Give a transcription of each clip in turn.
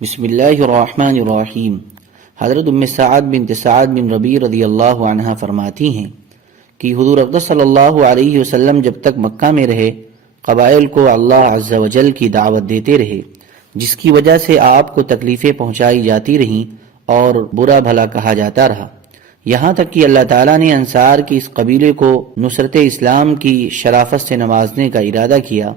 بسم اللہ الرحمن الرحیم۔ حضرت سعد بنت سعد بن ربیع رضی اللہ عنہ فرماتی ہیں کہ حضور اقدس صلی اللہ علیہ وسلم جب تک مکہ میں رہے قبائل کو اللہ عز و جل کی دعوت دیتے رہے، جس کی وجہ سے آپ کو تکلیفیں پہنچائی جاتی رہیں اور برا بھلا کہا جاتا رہا، یہاں تک کہ اللہ تعالیٰ نے انصار کی اس قبیلے کو نصرت اسلام کی شرافت سے نوازنے کا ارادہ کیا۔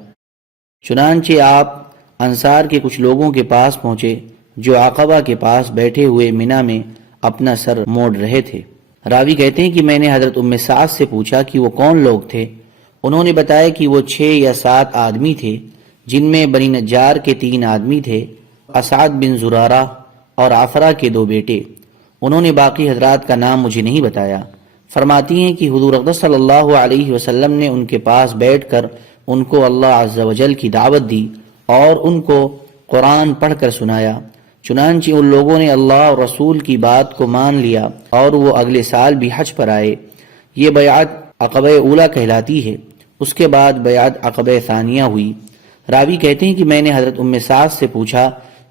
چنانچہ آپ انصار کے کچھ لوگوں کے پاس پہنچے جو عقبہ کے پاس بیٹھے ہوئے منی میں اپنا سر موڑ رہے تھے۔ راوی کہتے ہیں کہ میں نے حضرت سعد سے پوچھا کہ وہ کون لوگ تھے۔ انہوں نے بتایا کہ وہ 6 یا 7 آدمی تھے، جن میں بنی نجار کے 3 آدمی تھے، اسعد بن زرارہ اور عفرہ کے 2 بیٹے۔ انہوں نے باقی حضرات کا نام مجھے نہیں بتایا۔ فرماتی ہیں کہ حضور اقدس صلی اللہ علیہ وسلم نے ان کے پاس بیٹھ کر ان کو اللہ عز و جل کی دعوت دی اور ان کو قرآن پڑھ کر سنایا۔ چنانچہ ان لوگوں نے اللہ اور رسول کی بات کو مان لیا اور وہ اگلے سال بھی حج پر آئے۔ یہ بیعت عقبہ اولیٰ کہلاتی ہے۔ اس کے بعد بیعت عقبہ ثانیہ ہوئی۔ راوی کہتے ہیں کہ میں نے حضرت سعد سے پوچھا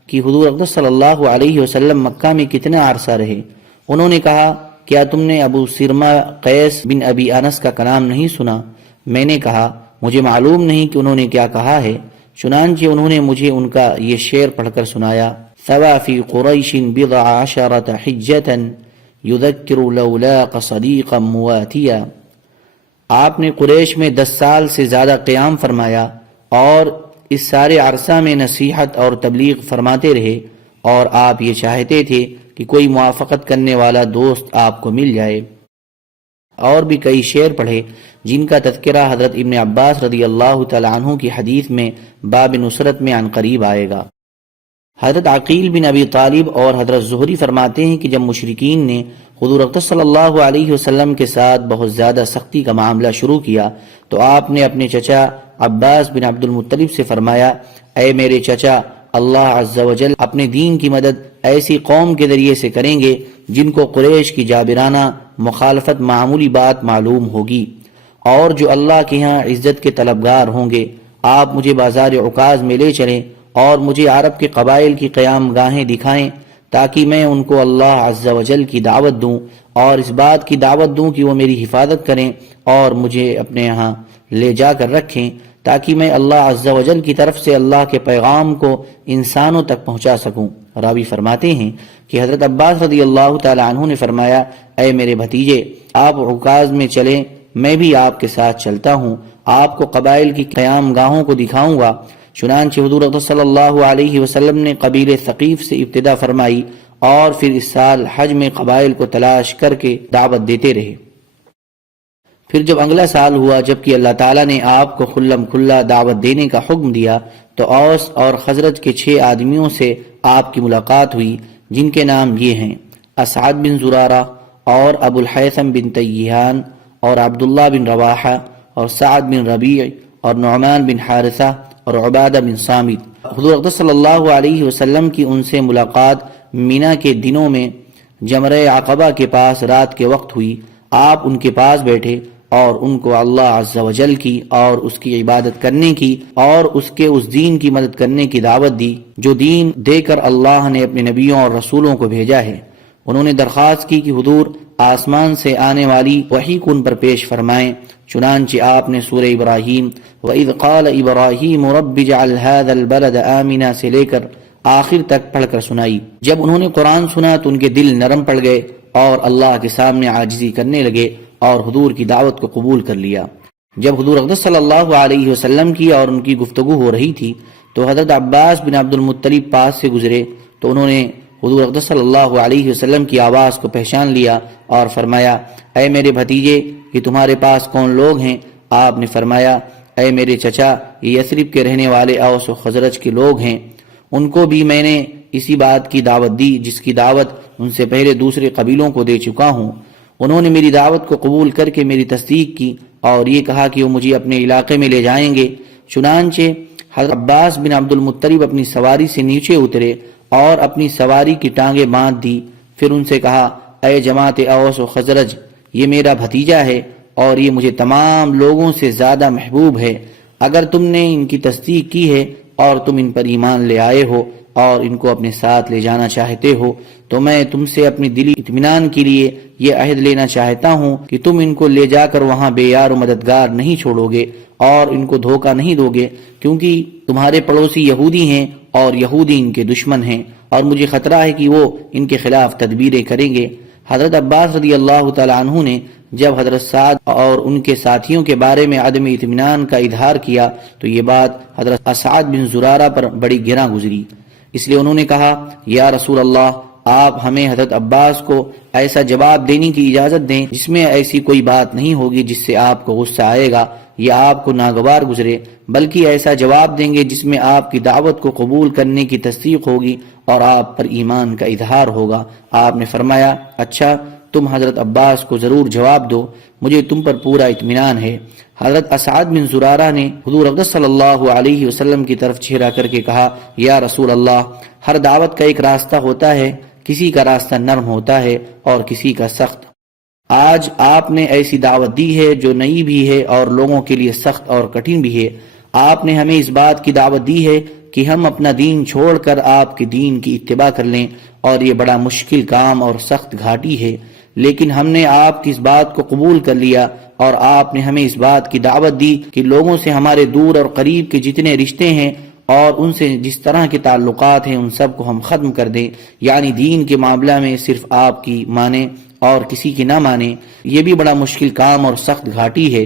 کہ حضور اقدس صلی اللہ علیہ وسلم مکہ میں کتنا عرصہ رہے؟ انہوں نے کہا، کیا تم نے ابو سرمہ قیس بن ابی انس کا کلام نہیں سنا؟ میں نے کہا، مجھے معلوم نہیں کہ انہوں نے کیا کہا ہے۔ چنانچہ انہوں نے مجھے ان کا یہ شعر پڑھ کر سنایا، ثوى في قریش بضع عشرة حجة يذکر لولاق صدیقا مواتیا۔ آپ نے قریش میں 10 سال سے زیادہ قیام فرمایا اور اس سارے عرصہ میں نصیحت اور تبلیغ فرماتے رہے، اور آپ یہ چاہتے تھے کہ کوئی موافقت کرنے والا دوست آپ کو مل جائے۔ اور بھی کئی شعر پڑھے جن کا تذکرہ حضرت ابن عباس رضی اللہ تعالیٰ عنہ کی حدیث میں باب نصرت میں عن قریب آئے گا۔ حضرت عقیل بن ابی طالب اور حضرت زہری فرماتے ہیں کہ جب مشرکین نے حضور اقدس صلی اللہ علیہ وسلم کے ساتھ بہت زیادہ سختی کا معاملہ شروع کیا تو آپ نے اپنے چچا عباس بن عبد المطلب سے فرمایا، اے میرے چچا، اللہ عز و جل اپنے دین کی مدد ایسی قوم کے ذریعے سے کریں گے جن کو قریش کی جابرانہ مخالفت معمولی بات معلوم ہوگی، اور جو اللہ کے ہاں عزت کے طلبگار ہوں گے۔ آپ مجھے بازار عکاظ میں لے چلیں اور مجھے عرب کے قبائل کی قیام گاہیں دکھائیں تاکہ میں ان کو اللہ عز و جل کی دعوت دوں اور اس بات کی دعوت دوں کہ وہ میری حفاظت کریں اور مجھے اپنے یہاں لے جا کر رکھیں تاکہ میں اللہ عز و جل کی طرف سے اللہ کے پیغام کو انسانوں تک پہنچا سکوں۔ راوی فرماتے ہیں کہ حضرت عباس رضی اللہ تعالی عنہ نے فرمایا، اے میرے بھتیجے، آپ عکاظ میں چلیں، میں بھی آپ کے ساتھ چلتا ہوں، آپ کو قبائل کی قیام گاہوں کو دکھاؤں گا۔ چنانچہ حضور صلی اللہ علیہ وسلم نے قبیل ثقیف سے ابتدا فرمائی اور پھر اس سال حج میں قبائل کو تلاش کر کے دعوت دیتے رہے۔ پھر جب اگلا سال ہوا جبکہ اللہ تعالیٰ نے آپ کو کھلم کھلا دعوت دینے کا حکم دیا تو اوس اور خزرج کے 6 آدمیوں سے آپ کی ملاقات ہوئی، جن کے نام یہ ہیں، اسعد بن زرارہ اور ابو الحیثم بن تیہان اور عبداللہ بن رواحہ اور سعد بن ربیع اور نعمان بن حارثہ اور عبادہ بن صامت۔ حضور اقدس صلی اللہ علیہ وسلم کی ان سے ملاقات منی کے دنوں میں جمرہ عقبہ کے پاس رات کے وقت ہوئی۔ آپ ان کے پاس بیٹھے اور ان کو اللہ عز و جل کی اور اس کی عبادت کرنے کی اور اس کے اس دین کی مدد کرنے کی دعوت دی جو دین دے کر اللہ نے اپنے نبیوں اور رسولوں کو بھیجا ہے۔ انہوں نے درخواست کی کہ حضور آسمان سے آنے والی وحی کو ان پر پیش فرمائیں۔ چنانچہ آپ نے سورہ ابراہیم وَإِذْ قَالَ إِبْرَاهِيمُ رَبِّ اجْعَلْ هَذَا الْبَلَدَ آمِنًا سے لے کر آخر تک پڑھ کر سنائی۔ جب انہوں نے قرآن سنا تو ان کے دل نرم پڑ گئے اور اللہ کے سامنے عاجزی کرنے لگے اور حضور کی دعوت کو قبول کر لیا۔ جب حضور اقدس صلی اللہ علیہ وسلم کی اور ان کی گفتگو ہو رہی تھی تو حضرت عباس بن عبد المطلب پاس سے گزرے تو انہوں نے حضور اقدس صلی اللہ علیہ وسلم کی آواز کو پہچان لیا اور فرمایا، اے میرے بھتیجے، یہ تمہارے پاس کون لوگ ہیں؟ آپ نے فرمایا، اے میرے چچا، یہ یثرب کے رہنے والے اوس و خزرج کے لوگ ہیں۔ ان کو بھی میں نے اسی بات کی دعوت دی جس کی دعوت ان سے پہلے دوسرے قبیلوں کو دے چکا ہوں۔ انہوں نے میری دعوت کو قبول کر کے میری تصدیق کی اور یہ کہا کہ وہ مجھے اپنے علاقے میں لے جائیں گے۔ چنانچہ حضرت عباس بن عبد المطلب اپنی سواری سے نیچے اترے اور اپنی سواری کی ٹانگیں باندھ دی، پھر ان سے کہا، اے جماعت اوس و خزرج، یہ میرا بھتیجا ہے اور یہ مجھے تمام لوگوں سے زیادہ محبوب ہے۔ اگر تم نے ان کی تصدیق کی ہے اور تم ان پر ایمان لے آئے ہو اور ان کو اپنے ساتھ لے جانا چاہتے ہو، تو میں تم سے اپنی دلی اطمینان کے لیے یہ عہد لینا چاہتا ہوں کہ تم ان کو لے جا کر وہاں بے یار و مددگار نہیں چھوڑو گے اور ان کو دھوکہ نہیں دو گے، کیونکہ تمہارے پڑوسی یہودی ہیں اور یہودی ان کے دشمن ہیں، اور مجھے خطرہ ہے کہ وہ ان کے خلاف تدبیریں کریں گے۔ حضرت عباس رضی اللہ تعالیٰ عنہ نے جب حضرت سعد اور ان کے ساتھیوں کے بارے میں عدم اطمینان کا اظہار کیا تو یہ بات حضرت اسعد بن زرارہ پر بڑی گراں گزری، اس لیے انہوں نے کہا، یا رسول اللہ، آپ ہمیں حضرت عباس کو ایسا جواب دینے کی اجازت دیں جس میں ایسی کوئی بات نہیں ہوگی جس سے آپ کو غصہ آئے گا یا آپ کو ناگوار گزرے، بلکہ ایسا جواب دیں گے جس میں آپ کی دعوت کو قبول کرنے کی تصدیق ہوگی اور آپ پر ایمان کا اظہار ہوگا۔ آپ نے فرمایا، اچھا، تم حضرت عباس کو ضرور جواب دو، مجھے تم پر پورا اطمینان ہے۔ حضرت اسعد بن زرارہ نے حضور اقدس صلی اللہ علیہ وسلم کی طرف چہرہ کر کے کہا، یا رسول اللہ، ہر دعوت کا ایک راستہ ہوتا ہے، کسی کا راستہ نرم ہوتا ہے اور کسی کا سخت۔ آج آپ نے ایسی دعوت دی ہے جو نئی بھی ہے اور لوگوں کے لیے سخت اور کٹھن بھی ہے۔ آپ نے ہمیں اس بات کی دعوت دی ہے کہ ہم اپنا دین چھوڑ کر آپ کے دین کی اتباع کر لیں، اور یہ بڑا مشکل کام اور سخت گھاٹی ہے، لیکن ہم نے آپ کی اس بات کو قبول کر لیا، اور آپ نے ہمیں اس بات کی دعوت دی کہ لوگوں سے ہمارے دور اور قریب کے جتنے رشتے ہیں اور ان سے جس طرح کے تعلقات ہیں ان سب کو ہم ختم کر دیں، یعنی دین کے معاملہ میں صرف آپ کی مانیں اور کسی کی نہ مانیں۔ یہ بھی بڑا مشکل کام اور سخت گھاٹی ہے،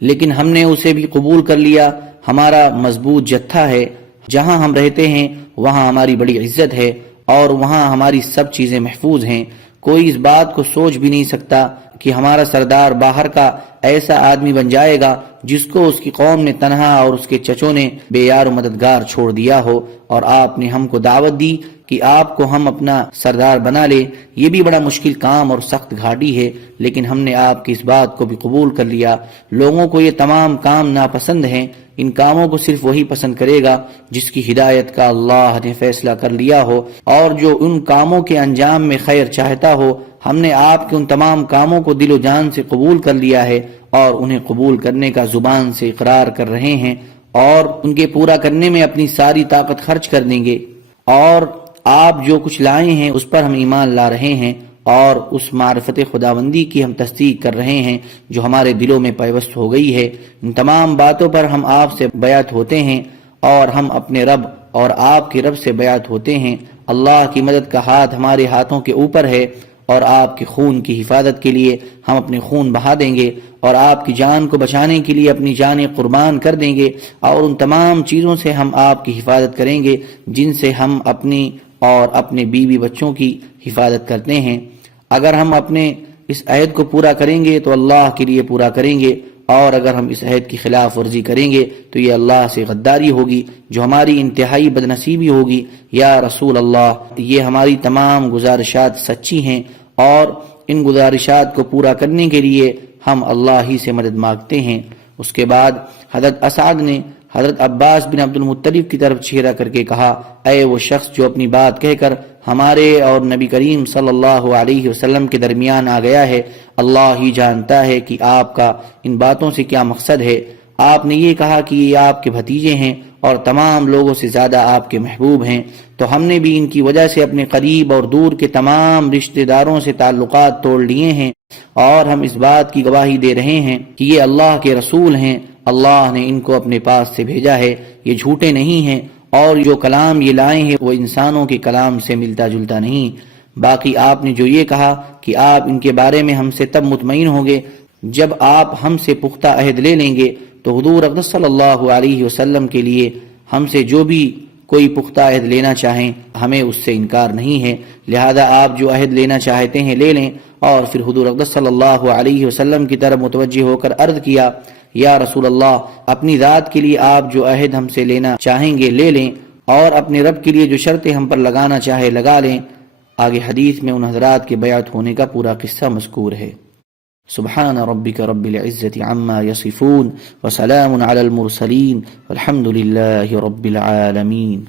لیکن ہم نے اسے بھی قبول کر لیا۔ ہمارا مضبوط جتھا ہے، جہاں ہم رہتے ہیں وہاں ہماری بڑی عزت ہے اور وہاں ہماری سب چیزیں محفوظ ہیں۔ کوئی اس بات کو سوچ بھی نہیں سکتا کہ ہمارا سردار باہر کا ایسا آدمی بن جائے گا جس کو اس کی قوم نے تنہا اور اس کے چچوں نے بے یار و مددگار چھوڑ دیا ہو، اور آپ نے ہم کو دعوت دی کہ آپ کو ہم اپنا سردار بنا لے۔ یہ بھی بڑا مشکل کام اور سخت گھاٹی ہے، لیکن ہم نے آپ کی اس بات کو بھی قبول کر لیا۔ لوگوں کو یہ تمام کام ناپسند ہیں، ان کاموں کو صرف وہی پسند کرے گا جس کی ہدایت کا اللہ نے فیصلہ کر لیا ہو اور جو ان کاموں کے انجام میں خیر چاہتا ہو۔ ہم نے آپ کے ان تمام کاموں کو دل و جان سے قبول کر لیا ہے اور انہیں قبول کرنے کا زبان سے اقرار کر رہے ہیں، اور ان کے پورا کرنے میں اپنی ساری طاقت خرچ کر دیں گے، اور آپ جو کچھ لائے ہیں اس پر ہم ایمان لا رہے ہیں اور اس معرفت خداوندی کی ہم تصدیق کر رہے ہیں جو ہمارے دلوں میں پیوست ہو گئی ہے۔ ان تمام باتوں پر ہم آپ سے بیعت ہوتے ہیں اور ہم اپنے رب اور آپ کے رب سے بیعت ہوتے ہیں۔ اللہ کی مدد کا ہاتھ ہمارے ہاتھوں کے اوپر ہے، اور آپ کے خون کی حفاظت کے لیے ہم اپنے خون بہا دیں گے، اور آپ کی جان کو بچانے کے لیے اپنی جانیں قربان کر دیں گے، اور ان تمام چیزوں سے ہم آپ کی حفاظت کریں گے جن سے ہم اپنی اور اپنے بیوی بچوں کی حفاظت کرتے ہیں۔ اگر ہم اپنے اس عہد کو پورا کریں گے تو اللہ کے لیے پورا کریں گے، اور اگر ہم اس عہد کی خلاف ورزی کریں گے تو یہ اللہ سے غداری ہوگی جو ہماری انتہائی بدنصیبی ہوگی۔ یا رسول اللہ، یہ ہماری تمام گزارشات سچی ہیں، اور ان گزارشات کو پورا کرنے کے لیے ہم اللہ ہی سے مدد مانگتے ہیں۔ اس کے بعد حضرت اسعد نے حضرت عباس بن عبد المطلب کی طرف چہرہ کر کے کہا، اے وہ شخص جو اپنی بات کہہ کر ہمارے اور نبی کریم صلی اللہ علیہ وسلم کے درمیان آ گیا ہے، اللہ ہی جانتا ہے کہ آپ کا ان باتوں سے کیا مقصد ہے۔ آپ نے یہ کہا کہ یہ آپ کے بھتیجے ہیں اور تمام لوگوں سے زیادہ آپ کے محبوب ہیں، تو ہم نے بھی ان کی وجہ سے اپنے قریب اور دور کے تمام رشتہ داروں سے تعلقات توڑ لیے ہیں، اور ہم اس بات کی گواہی دے رہے ہیں کہ یہ اللہ کے رسول ہیں، اللہ نے ان کو اپنے پاس سے بھیجا ہے، یہ جھوٹے نہیں ہیں، اور جو کلام یہ لائے ہیں وہ انسانوں کے کلام سے ملتا جلتا نہیں۔ باقی آپ نے جو یہ کہا کہ آپ ان کے بارے میں ہم سے تب مطمئن ہوں گے جب آپ ہم سے پختہ عہد لے لیں گے، تو حضور اقدس صلی اللہ علیہ وسلم کے لیے ہم سے جو بھی کوئی پختہ عہد لینا چاہیں ہمیں اس سے انکار نہیں ہے، لہذا آپ جو عہد لینا چاہتے ہیں لے لیں۔ اور پھر حضور اقدس صلی اللہ علیہ وسلم کی طرف متوجہ ہو کر عرض کیا، یا رسول اللہ، اپنی ذات کے لیے آپ جو عہد ہم سے لینا چاہیں گے لے لیں، اور اپنے رب کے لیے جو شرطیں ہم پر لگانا چاہے لگا لیں۔ آگے حدیث میں ان حضرات کے بیعت ہونے کا پورا قصہ مذکور ہے۔ سبحان ربک رب العزت عما یصفون وسلام علی المرسلین والحمد للہ رب العالمین۔